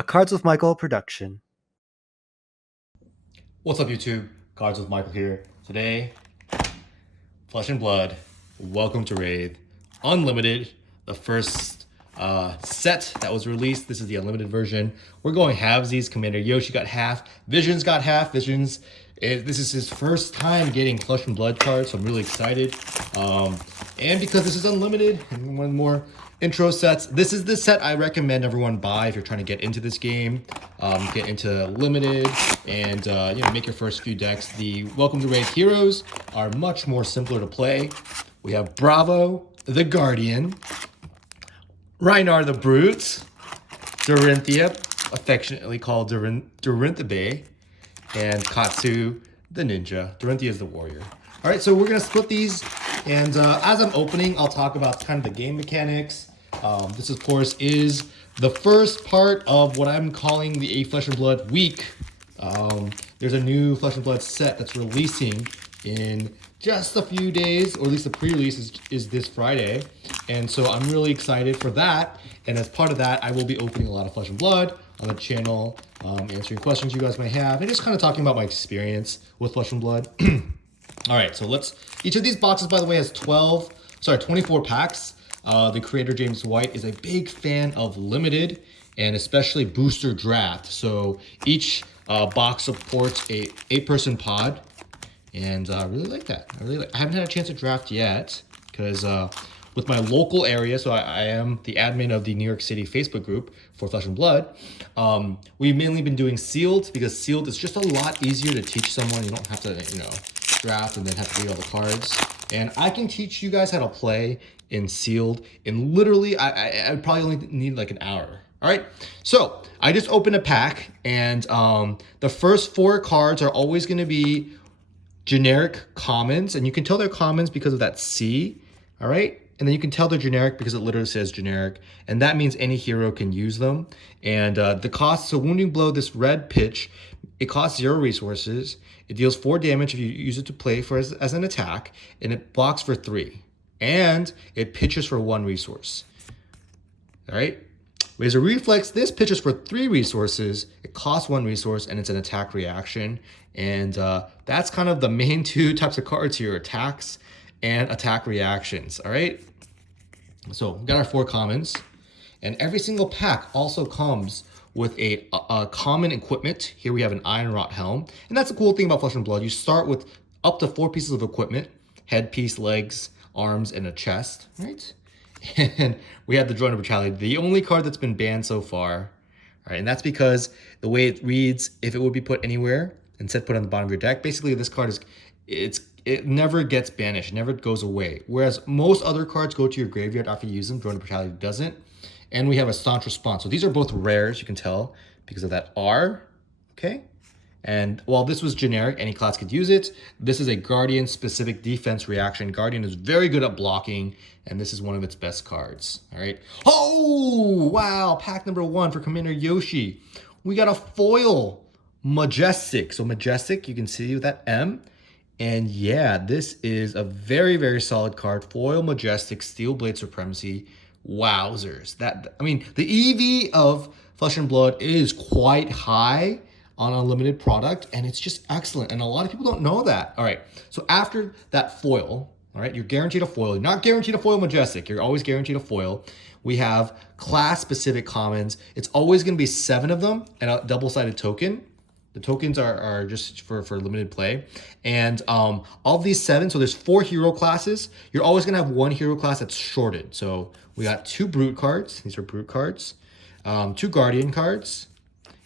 A Cards with Michael production. What's up, YouTube? Cards with Michael here. Today, Flesh and Blood. Welcome to Rathe Unlimited, the first set that was released. This is the Unlimited version. We're going halvesies. Commander Yoshi got half. Visions got half. Visions. This is his first time getting Flesh and Blood cards, so I'm really excited. And because this is unlimited, and one more intro sets, this is the set I recommend everyone buy if you're trying to get into this game, get into limited, and make your first few decks. The Welcome to Rathe heroes are much more simpler to play. We have Bravo, the Guardian, Reinar the Brute, Dorinthia, affectionately called Dorinthabe, and Katsu, the Ninja. Dorinthia is the Warrior. All right, so we're gonna split these, and as I'm opening, I'll talk about kind of the game mechanics. This, of course, is the first part of what I'm calling the Flesh and Blood week. There's a new Flesh and Blood set that's releasing in just a few days, or at least the pre-release is this Friday. And so I'm really excited for that. And as part of that, I will be opening a lot of Flesh and Blood on the channel, answering questions you guys may have, and just kind of talking about my experience with Flesh and Blood. All right, so each of these boxes, by the way, has 24 packs. The creator, James White, is a big fan of limited and especially booster draft. So each box supports a 8-person pod, and I really like that. I haven't had a chance to draft yet because with my local area, so I am the admin of the New York City Facebook group for Flesh and Blood. We've mainly been doing sealed because sealed is just a lot easier to teach someone. You don't have to, draft and then have to read all the cards. And I can teach you guys how to play in sealed in literally, I probably only need like an hour. All right, so I just opened a pack, and the first 4 cards are always going to be generic commons, and you can tell they're commons because of that C. All right, and then you can tell they're generic because it literally says generic, and that means any hero can use them. And the cost, so Wounding Blow, this red pitch, it costs 0 resources. It deals 4 damage if you use it to play as an attack, and it blocks for 3, and it pitches for 1 resource. All right. Razor Reflex, this pitches for 3 resources. It costs 1 resource, and it's an attack reaction. And that's kind of the main 2 types of cards here: attacks and attack reactions. All right. So we got our 4 commons, and every single pack also comes with a common equipment. Here we have an Iron Rot Helm, and that's the cool thing about Flesh and Blood. You start with up to 4 pieces of equipment: headpiece, legs, arms, and a chest, right? And we have the Drone of Brutality, the only card that's been banned so far. All right, and that's because the way it reads, if it would be put anywhere, instead put on the bottom of your deck, basically this card it never gets banished, never goes away. Whereas most other cards go to your graveyard after you use them, Drone of Brutality doesn't. And we have a Staunch Response. So these are both rares, you can tell, because of that R, okay? And while this was generic, any class could use it. This is a Guardian-specific defense reaction. Guardian is very good at blocking, and this is one of its best cards, all right? Oh, wow, pack number 1 for Commander Yoshi. We got a foil Majestic. So Majestic, you can see with that M. And yeah, this is a very, very solid card. Foil Majestic, Steel Blade Supremacy. Wowzers. The EV of Flesh and Blood is quite high on Unlimited product, and it's just excellent. And a lot of people don't know that. All right, so after that foil, all right, you're guaranteed a foil. You're not guaranteed a foil Majestic. You're always guaranteed a foil. We have class-specific commons. It's always going to be 7 of them and a double-sided token. The tokens are just for limited play. And of these 7, so there's 4 hero classes. You're always going to have 1 hero class that's shorted. So we got 2 Brute cards. These are Brute cards. 2 Guardian cards.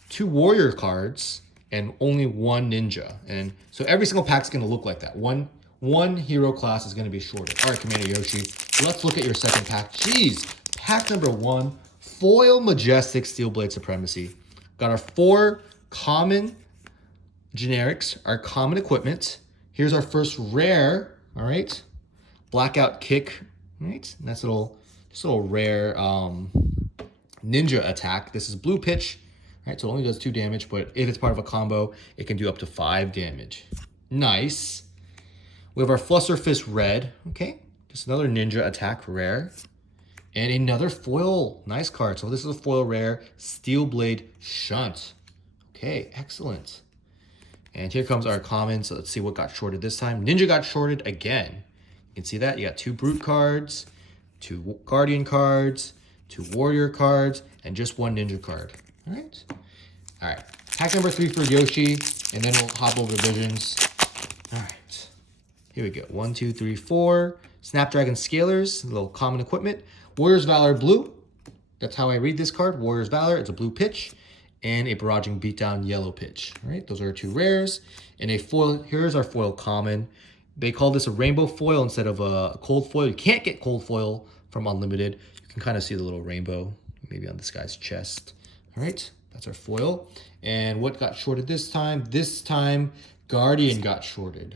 2 Warrior cards. And only 1 Ninja. And so every single pack is going to look like that. One hero class is going to be shorted. All right, Commander Yoshi, let's look at your second pack. Jeez, pack number 1, Foil Majestic Steel Blade Supremacy. Got our 4 common generics, our common equipment. Here's our first rare, all right? Blackout Kick, right? And that's just a little rare ninja attack. This is blue pitch, right? So it only does 2 damage, but if it's part of a combo, it can do up to 5 damage. Nice. We have our Fluster Fist Red, okay? Just another ninja attack rare. And another foil, nice card. So this is a foil rare, Steel Blade Shunt. Okay, excellent. And here comes our common. So let's see what got shorted this time. Ninja got shorted again. You can see that. You got 2 Brute cards, 2 Guardian cards, 2 Warrior cards, and just 1 Ninja card. All right. All right. Pack number 3 for Yoshi, and then we'll hop over to Visions. All right. Here we go. 1, 2, 3, 4. Snapdragon Scalers, a little common equipment. Warrior's Valor blue. That's how I read this card. Warrior's Valor. It's a blue pitch. And a Barraging Beatdown yellow pitch. All right, those are 2 rares. And a foil, here's our foil common. They call this a rainbow foil instead of a cold foil. You can't get cold foil from Unlimited. You can kind of see the little rainbow maybe on this guy's chest. All right, that's our foil. And what got shorted this time? This time, Guardian got shorted.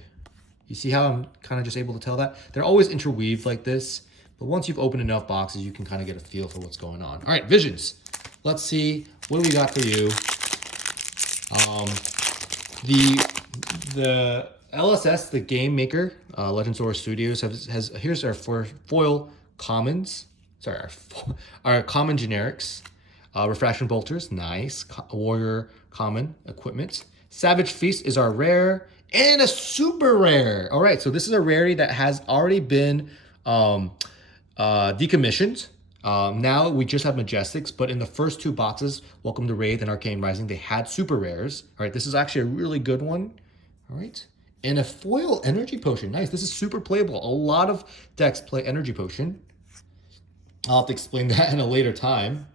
You see how I'm kind of just able to tell that? They're always interweaved like this. But once you've opened enough boxes, you can kind of get a feel for what's going on. All right, Visions. Let's see, what do we got for you? The LSS, the game maker, Legends Lore Studios, here's our foil commons. Sorry, our common generics. Refraction Bolters, nice. Warrior common equipment. Savage Feast is our rare. And a super rare. All right, so this is a rarity that has already been decommissioned. Now we just have Majestics, but in the first 2 boxes, Welcome to Rathe and Arcane Rising, they had super rares. All right, this is actually a really good one. All right, and a foil Energy Potion. Nice, this is super playable. A lot of decks play Energy Potion. I'll have to explain that in a later time.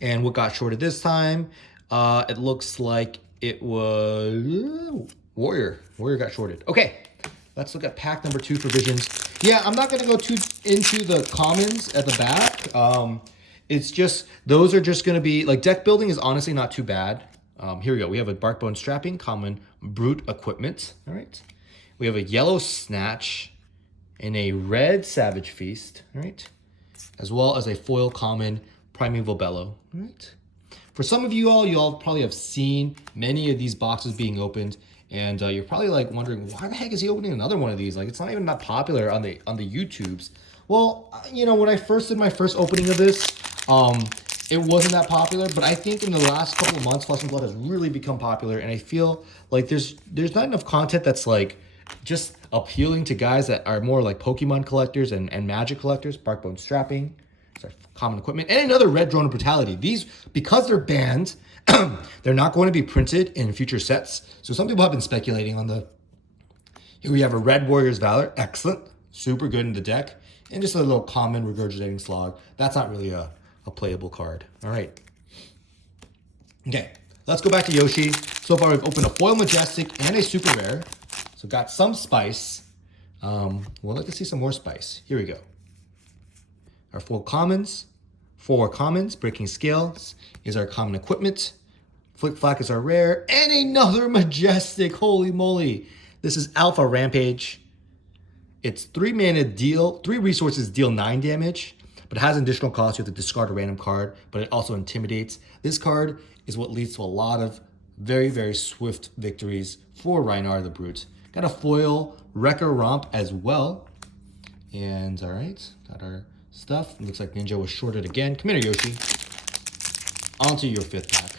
And what got shorted this time? It looks like it was Warrior. Warrior got shorted. Okay, let's look at pack number 2 for Visions. Yeah, I'm not going to go too into the commons at the back. It's just, those are just going to be, like, deck building is honestly not too bad. Here we go. We have a Barkbone Strapping, common Brute equipment. All right. We have a yellow Snatch and a red Savage Feast. All right. As well as a foil common Primeval Bellow. All right. For some of you all probably have seen many of these boxes being opened. And you're probably like wondering, why the heck is he opening another one of these? Like, it's not even that popular on the YouTubes. Well, you know, when I first did my first opening of this, it wasn't that popular. But I think in the last couple of months, Flesh and Blood has really become popular. And I feel like there's not enough content that's like just appealing to guys that are more like Pokemon collectors and Magic collectors. Barkbone Strapping, sorry, common equipment, and another Red Drone of Brutality. These, because they're banned, they're not going to be printed in future sets. So some people have been speculating on the... Here we have a Red Warrior's Valor. Excellent. Super good in the deck. And just a little common Regurgitating Slog. That's not really a playable card. All right. Okay. Let's go back to Yoshi. So far, we've opened a Foil Majestic and a Super Rare. So got some spice. We'll like to see some more spice. Here we go. Our 4 commons. 4 commons. Breaking Scales is our common equipment. Flick Flack is our rare. And another Majestic. Holy moly. This is Alpha Rampage. It's 3 mana deal, 3 resources deal 9 damage, but it has an additional cost. You have to discard a random card, but it also intimidates. This card is what leads to a lot of very, very swift victories for Rhinar the Brute. Got a foil Wrecker Romp as well. And all right, got our stuff. It looks like Ninja was shorted again. Come here, Yoshi. Onto your 5th pack.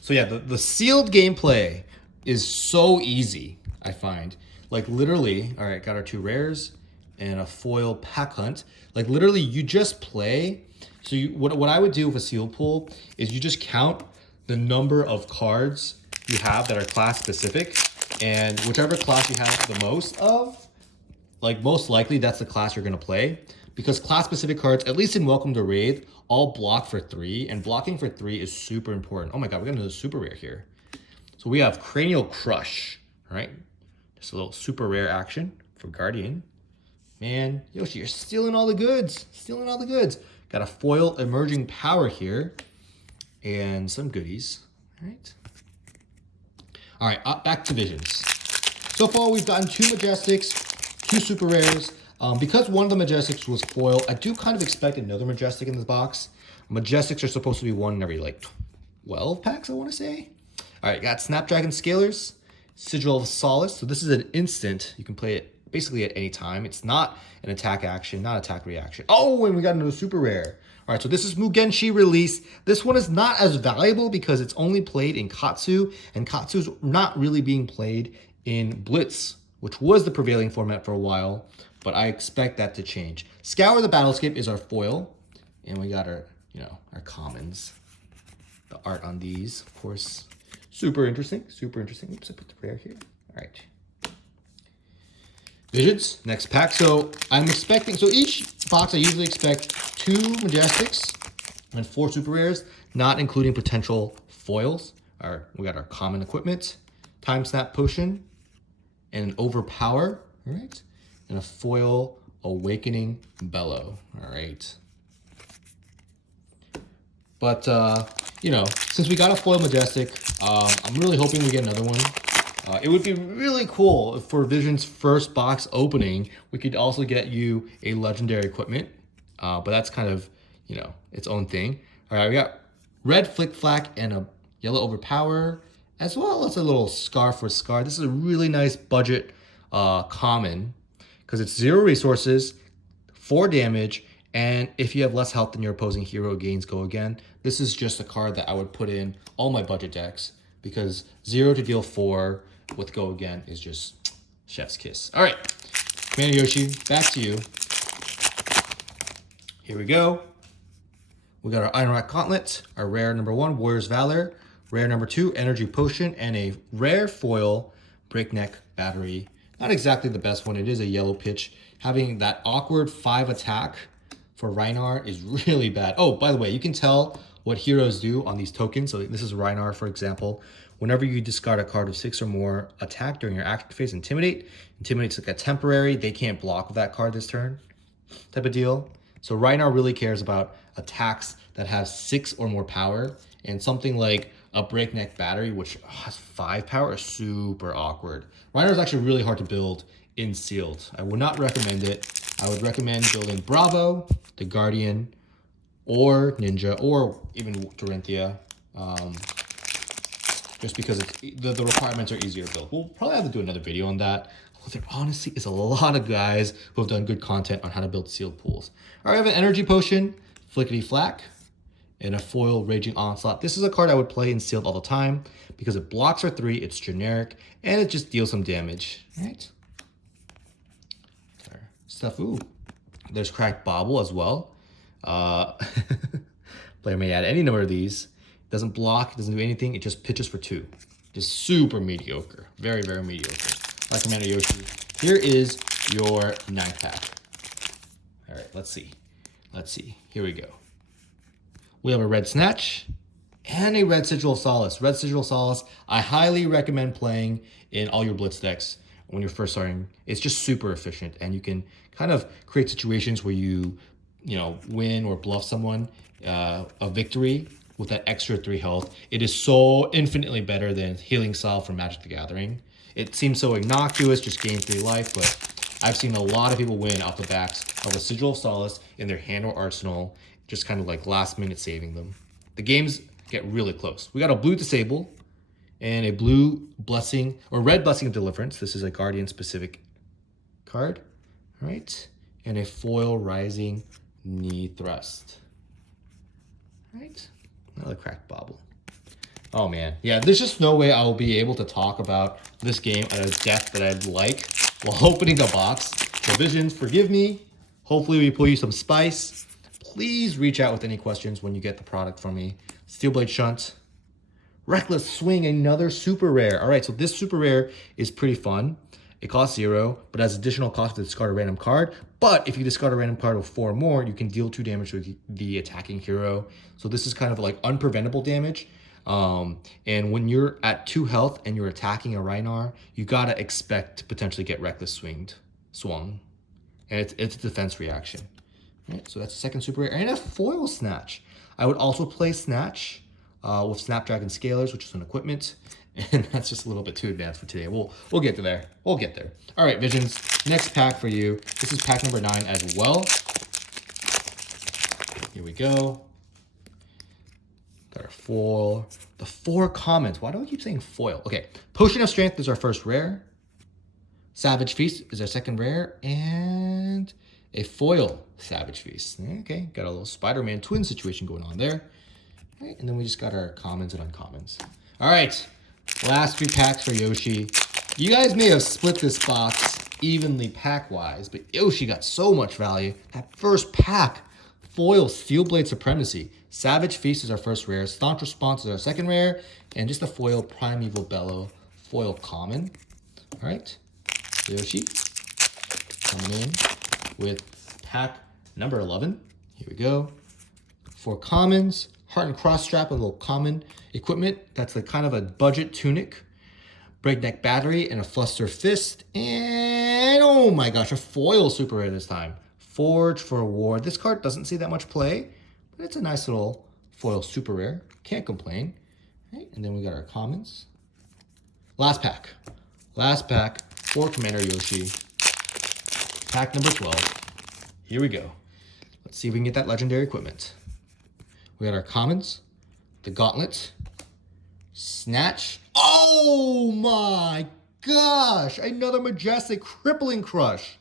So yeah, the sealed gameplay is so easy, I find. Like literally, all right, got our 2 rares and a foil pack hunt. Like literally you just play. So what I would do with a sealed pool is you just count the number of cards you have that are class specific, and whichever class you have the most of, like most likely that's the class you're gonna play, because class specific cards, at least in Welcome to Rathe, all block for 3, and blocking for 3 is super important. Oh my God, we're gonna do a super rare here. So we have Cranial Crush, all right? Just a little super rare action for Guardian. Man, Yoshi, you're stealing all the goods. Stealing all the goods. Got a foil Emerging Power here. And some goodies. All right. All right, back to Visions. So far, we've gotten 2 Majestics, 2 super rares. Because one of the Majestics was foil, I do kind of expect another Majestic in this box. Majestics are supposed to be one in every, like, 12 packs, I want to say. All right, got Snapdragon Scalers. Sigil of Solace. So this is an instant. You can play it basically at any time. It's not an attack action, not attack reaction. Oh, and we got another super rare. All right, so this is Mugenshi release. This one is not as valuable because it's only played in Katsu, and Katsu's not really being played in Blitz, which was the prevailing format for a while, but I expect that to change. Scour the Battlescape is our foil, and we got our, our commons. The art on these, of course, super interesting, super interesting. Oops, I put the rare here. All right. Visions, next pack. So I'm expecting, so each box I usually expect 2 Majestics and 4 super rares, not including potential foils. We got our common equipment, Time Snap Potion, and an Overpower, all right? And a foil Awakening Bellow, all right? But, since we got a foil Majestic, I'm really hoping we get another one. It would be really cool if for Vision's first box opening, we could also get you a legendary equipment. But that's kind of, its own thing. All right, we got red Flick Flack and a yellow Overpower, as well as a little Scar for Scar. This is a really nice budget common because it's 0 resources, 4 damage, and if you have less health than your opposing hero, gains Go Again. This is just a card that I would put in all my budget decks because 0 to deal 4 with Go Again is just chef's kiss. All right, Commander Yoshi, back to you. Here we go. We got our Iron Rock Gauntlet, our rare number 1, Warrior's Valor, rare number 2, Energy Potion, and a rare foil, Breakneck Battery. Not exactly the best one. It is a yellow pitch. Having that awkward 5 attack for Rhinar is really bad. Oh, by the way, you can tell what heroes do on these tokens. So this is Rhinar, for example. Whenever you discard a card of 6 or more, attack during your action phase, Intimidate. Intimidate's like a temporary. They can't block with that card this turn type of deal. So Rhinar really cares about attacks that have 6 or more power. And something like a Breakneck Battery, which has 5 power, is super awkward. Rhinar is actually really hard to build in sealed. I would not recommend it. I would recommend building Bravo, the Guardian, or Ninja, or even Dorinthia, just because the requirements are easier to build. We'll probably have to do another video on that. There honestly is a lot of guys who have done good content on how to build sealed pools. All right, I have an Energy Potion, Flickety Flack, and a foil Raging Onslaught. This is a card I would play in sealed all the time because it blocks for 3, it's generic, and it just deals some damage, right? Stuff, ooh. There's Cracked Bobble as well. Player may add any number of these. It doesn't block, it doesn't do anything, it just pitches for 2. Just super mediocre. Very, very mediocre. All right, Commander Yoshi, here is your 9th pack. All right, let's see. Let's see. Here we go. We have a red Snatch and a red Sigil of Solace. Red Sigil of Solace, I highly recommend playing in all your Blitz decks when you're first starting. It's just super efficient, and you can kind of create situations where you win or bluff someone a victory with that extra 3 health. It is so infinitely better than Healing Salve from Magic the Gathering. It seems so innocuous, just gain 3 life, but I've seen a lot of people win off the backs of a Sigil of Solace in their hand or arsenal, just kind of like last minute saving them. The games get really close. We got a blue Disable and a blue Blessing, or red Blessing of Deliverance. This is a Guardian specific card, all right? And a foil Rising Knee Thrust, all right? Another Cracked Bobble. Oh man, yeah, there's just no way I'll be able to talk about this game at a depth that I'd like while opening a box. So Visions, forgive me. Hopefully we pull you some spice. Please reach out with any questions when you get the product from me. Steelblade Shunt. Reckless Swing, another super rare. All right, so this super rare is pretty fun. It costs 0, but has additional cost to discard a random card. But if you discard a random card with 4 or more, you can deal 2 damage to the attacking hero. So this is kind of like unpreventable damage. And when you're at 2 health and you're attacking a Rhinar, you gotta expect to potentially get Reckless Swung. And it's a defense reaction. Right, so that's the second super rare. And a foil Snatch. I would also play Snatch with Snapdragon Scalers, which is an equipment. And that's just a little bit too advanced for today. We'll get to there. We'll get there. All right, Visions, next pack for you. This is pack number 9 as well. Here we go. Got our foil. The 4 commons. Why do I keep saying foil? Okay, Potion of Strength is our first rare. Savage Feast is our second rare, and a foil Savage Feast. Okay, got a little Spider-Man twin situation going on there. All right, and then we just got our commons and uncommons. All right, last 3 packs for Yoshi. You guys may have split this box evenly pack-wise, but Yoshi got so much value. That first pack, foil Steelblade Supremacy. Savage Feast is our first rare. Staunch Response is our second rare. And just a foil Primeval Bellow, foil common. All right, Yoshi coming in with pack number 11. Here we go. 4 commons, Heart and Cross Strap, a little common equipment. That's like kind of a budget tunic. Breakneck Battery and a Fluster Fist. And oh my gosh, a foil super rare this time. Forge for War. This card doesn't see that much play, but it's a nice little foil super rare. Can't complain. Right, and then we got our commons. Last pack. Last pack for Commander Yoshi. Pack number 12. Here we go. Let's see if we can get that legendary equipment. We got our commons, the Gauntlet, Snatch. Oh my gosh! Another Majestic Crippling Crush.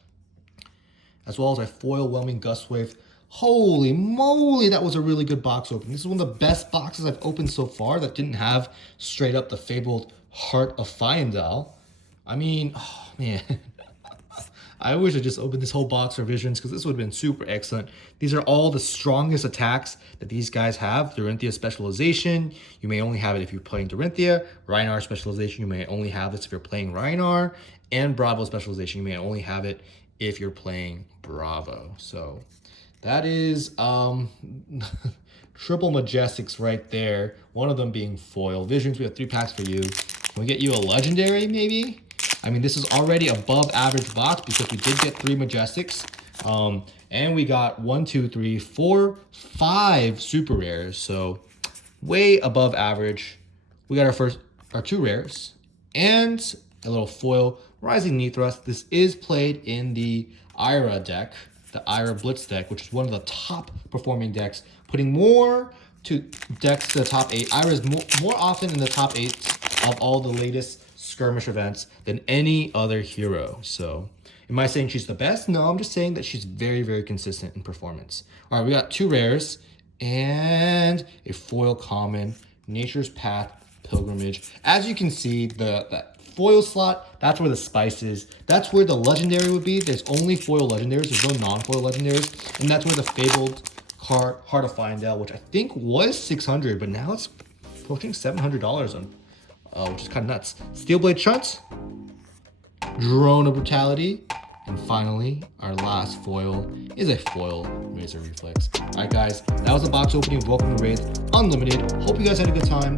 As well as a foil Whelming Gustwave. Holy moly, that was a really good box opening. This is one of the best boxes I've opened so far that didn't have straight up the fabled Heart of Fyendal. I mean, oh man. I wish I just opened this whole box for Visions because this would have been super excellent. These are all the strongest attacks that these guys have. Dorinthia Specialization, you may only have it if you're playing Dorinthia. Rhinar Specialization, you may only have this if you're playing Rhinar. And Bravo Specialization, you may only have it if you're playing Bravo. So that is triple Majestics right there. One of them being foil. Visions, we have 3 packs for you. Can we get you a legendary maybe? I mean, this is already above average box because we did get 3 Majestics. And we got 1, 2, 3, 4, 5 super rares. So way above average. We got our 2 rares and a little foil Rising Knee Thrust. This is played in the Ira deck, the Ira Blitz deck, which is one of the top performing decks, putting more to decks to the top 8. Ira's more often in the top 8 of all the latest skirmish events than any other hero. So am I saying she's the best? No, I'm just saying that she's very, very consistent in performance. All right, we got 2 rares and a foil common, Nature's Path Pilgrimage. As you can see, that foil slot, that's where the spice is. That's where the legendary would be. There's only foil legendaries. There's no non-foil legendaries. And that's where the fabled card, Heart of Fyendal, which I think was $600, but now it's approaching $700 on which is kind of nuts. Steelblade Shunt, Drone of Brutality, and finally, our last foil is a foil Razor Reflex. All right, guys, that was the box opening. Welcome to Rathe Unlimited. Hope you guys had a good time.